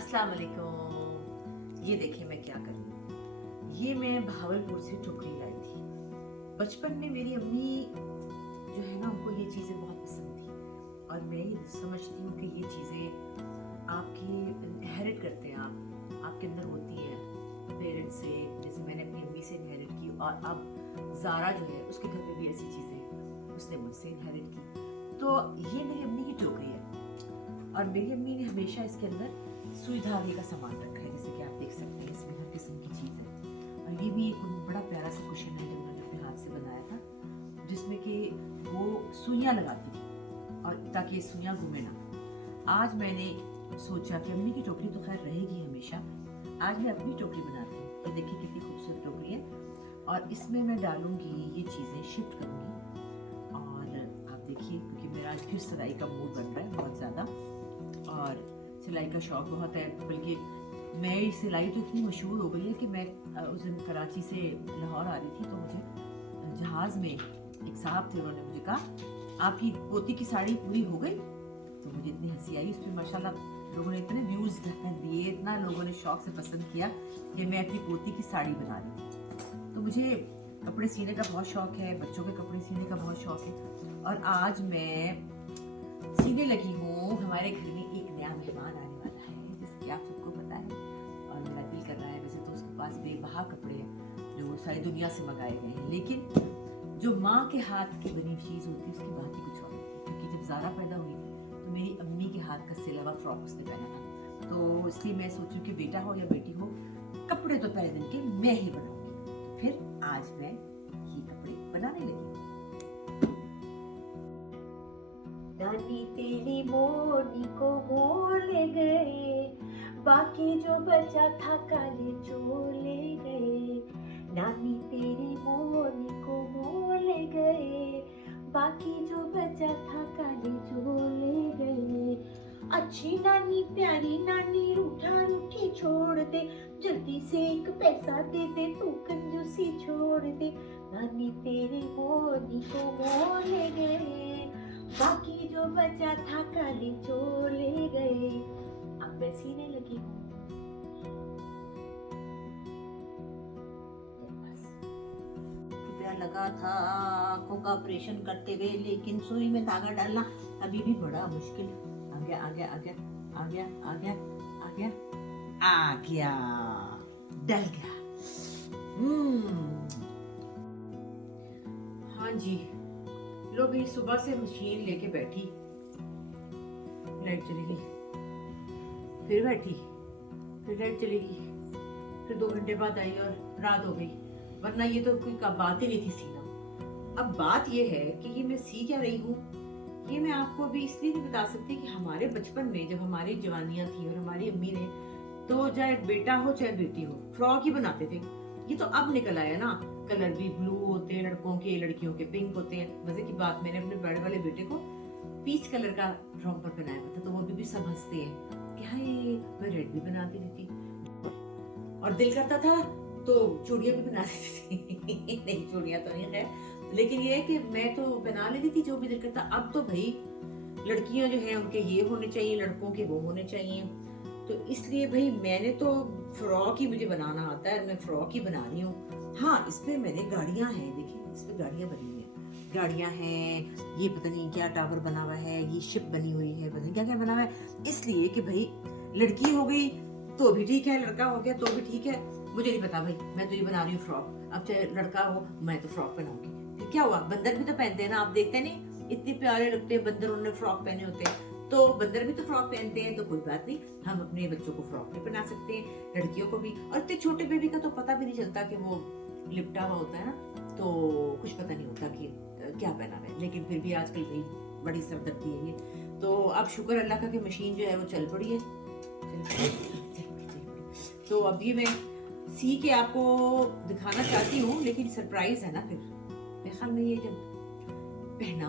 अस्सलाम वालेकुम। ये देखिए मैं क्या कर रही हूँ। ये मैं भावलपुर से टोकरी लाई थी। बचपन में मेरी अम्मी जो है ना उनको ये चीज़ें बहुत पसंद थी और मैं ये समझती हूँ कि ये चीज़ें आपकी इनहेरिट करते हैं, आप आपके अंदर होती है पेरेंट्स से। जैसे मैंने अपनी अम्मी से इनहेरिट की और अब ज़ारा जो है उसके घर में भी ऐसी चीज़ें उसने मुझसे इनहेरिट की। तो ये मेरी अम्मी की टोकरी है और मेरी अम्मी ने हमेशा इसके अंदर सुई धागे का सामान रखा है, जैसे कि आप देख सकते हैं इसमें हर किस्म की चीज़ है। और ये भी एक बड़ा प्यारा सा कुशन है जो उन्होंने अपने हाथ से बनाया था, जिसमें कि वो सुइयाँ लगाती थी और ताकि ये सुइयाँ घूमे ना। आज मैंने सोचा कि अम्मी की टोकरी तो खैर रहेगी हमेशा, आज मैं अपनी टोकरी बनाती हूँ। तो देखिए कितनी खूबसूरत टोकरी है और इसमें मैं डालूंगी ये चीज़ें, शिफ्ट करूँगी। और आप देखिए क्योंकि मेरा आज फिर सिलाई का मूड बन रहा है बहुत ज़्यादा और सिलाई का शौक़ बहुत है। बल्कि मेरी सिलाई तो इतनी मशहूर हो गई है कि मैं उस दिन कराची से लाहौर आ रही थी तो मुझे जहाज़ में एक साहब थे, उन्होंने मुझे कहा आपकी पोती की साड़ी पूरी हो गई। तो मुझे इतनी हंसी आई, उस पर माशाल्लाह लोगों ने इतने व्यूज़ दिए, इतना लोगों ने शौक़ से पसंद किया कि मैं अपनी पोती की साड़ी बना रही थी। तो मुझे कपड़े सीने का बहुत शौक़ है, बच्चों के कपड़े सीने का बहुत शौक़ है और आज मैं सीने लगी हूँ। हमारे घर में एक नया मेहमान आने वाला है, जैसे कि आप सबको पता है, और मेरा दिल कर रहा है। वैसे तो उसके पास बेबहा कपड़े हैं जो सारी दुनिया से मंगाए गए हैं, लेकिन जो माँ के हाथ की बनी चीज़ होती है उसकी बात ही कुछ और होती है। क्योंकि जब ज़ारा पैदा हुई तो मेरी अम्मी के हाथ का सिला हुआ फ्रॉक उसने पहना था, तो इसलिए मैं सोचूं कि बेटा हो या बेटी हो, कपड़े तो पहले दिन के मैं ही बनाऊंगी। तो फिर आज मैं ये कपड़े बनाने लगी। नानी तेरी मोनी को मोल गए, बाकी जो बचा था काले चोले गए। नानी तेरी मोनी को मोल गए, बाकी जो बचा था काले चोले गए। अच्छी नानी प्यारी नानी रूठा रूठी छोड़ दे, जल्दी से एक पैसा दे दे तू कंजूसी छोड़ दे। नानी तेरी मोनी को मोल गए, बाकी जो बचा था काली चोले गए। अब मैं सीने लगी हूँ। रुपया लगा था आंखों का ऑपरेशन करते हुए, लेकिन सुई में धागा डालना अभी भी बड़ा मुश्किल। आ गया आ गया आ गया आ गया आ गया आ गया आ गया, डल गया। हाँ जी, लो भी सुबह से मशीन लेके बैठी, लाइट चली गई, फिर बैठी, फिर लाइट चली गई, फिर 2 घंटे बाद आई और रात हो गई। वरना ये तो कोई बात ही नहीं थी सीना। अब बात ये है कि ये मैं सी क्या रही हूँ, ये मैं आपको अभी इसलिए नहीं बता सकती कि हमारे बचपन में जब हमारी जवानियां थी और हमारी अम्मी ने तो चाहे बेटा हो चाहे बेटी हो फ्रॉक ही बनाते थे। ये तो अब निकल आया ना, कलर भी ब्लू होते हैं लड़कों के, लड़कियों के पिंक होते हैं। मजे की बात, मैंने अपने बड़े वाले बेटे को पीच कलर का फ्रॉक पर पहनाया था, तो वो अभी भी सब हंसते हैं कि हाय मैं रेड भी बना देती थी और दिल करता था तो चूड़ियां भी बना देती थी। नहीं चूड़ियां तो नहीं खैर, लेकिन ये है कि मैं तो बना लेती थी जो भी दिल करता। अब तो भाई लड़कियां जो है उनके ये होने चाहिए, लड़कों के वो होने चाहिए। तो इसलिए भाई मैंने तो फ्रॉक ही मुझे बनाना आता है, मैं फ्रॉक ही बना रही हूँ। हाँ, इस पे मेरे गाड़ियां हैं, देखिए इस पे गाड़ियां बनी हुई है, गाड़ियां हैं, ये पता नहीं क्या टावर बना हुआ है, ये शिप बनी हुई है, पता नहीं क्या क्या बना हुआ है। इसलिए कि भाई लड़की हो गई तो भी ठीक है, लड़का हो गया तो भी ठीक है। मुझे नहीं पता भाई, मैं तो ये बना रही हूँ फ्रॉक। अब चाहे लड़का हो मैं तो फ्रॉक बनाऊंगी। फिर क्या हुआ, बंदर भी तो पहनते हैं ना, आप देखते नहीं इतने प्यारे लगते हैं बंदर, उन्होंने फ्रॉक पहने होते हैं। तो बंदर भी तो फ्रॉक पहनते हैं, तो कोई बात नहीं, हम अपने बच्चों को फ्रॉक भी बना सकते हैं, लड़कियों को भी। और इतने छोटे बेबी का तो पता भी नहीं चलता कि वो लिपटा हुआ होता है ना, तो कुछ पता नहीं होता कि क्या पहना है। लेकिन फिर भी आजकल भाई बड़ी सरदर्दी है ये। तो अब शुक्र अल्लाह का कि मशीन जो है वो चल पड़ी है। तो अब ये मैं सी के आपको दिखाना चाहती हूँ, लेकिन सरप्राइज है ना। फिर मेरे ख्याल में ये जब पहना